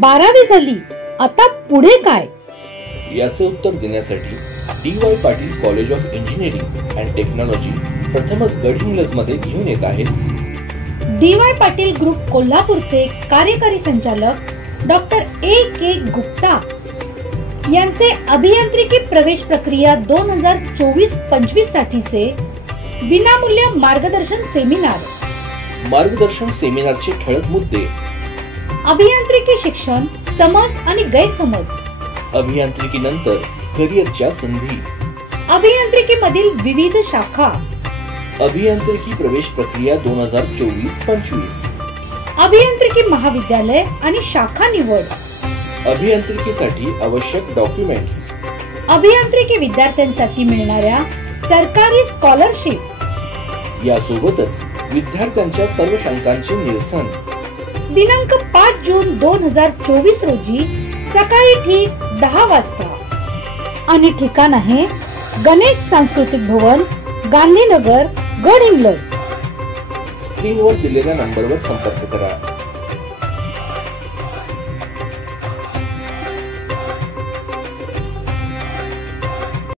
12वी झाली, आता पुढे काय? याचे उत्तर देण्यासाठी DY. Patil college of engineering and technology प्रथमच गडहिंग्लज मध्ये घेऊन येत आहे. डी.वाय. पाटील ग्रुप कोल्हापूरचे कार्यकारी संचालक डॉक्टर ए.के. गुप्ता यांचे अभियांत्रिकी प्रवेश प्रक्रिया 2024-25 साठीचे विनामूल्य मार्गदर्शन सेमिनार. मार्गदर्शन सेमिनारचे ठळक मुद्दे: अभियांत्रिकी शिक्षण, समज आणि गैरसमज, अभियांत्रिकीनंतर करिअरच्या संधी, अभियांत्रिकीमधील विविध शाखा, अभियांत्रिकी प्रवेश प्रक्रिया 2024-25, अभियांत्रिकी महाविद्यालय आणि शाखा निवड, अभियांत्रिकीसाठी आवश्यक डॉक्युमेंट्स, अभियांत्रिकी विद्यार्थ्यांसाठी मिळणाऱ्या सरकारी स्कॉलरशिप, यासोबतच विद्यार्थ्यांच्या सर्व शंकांचे निरसन. दिनांक 5 जून 2024 रोजी सकाळी ठीक 10 वाजता. आणि ठिकाण आहे गणेश सांस्कृतिक भवन, गांधीनगर, गडहिंग्लज. स्क्रीनवर दिलेल्या नंबरवर संपर्क करा.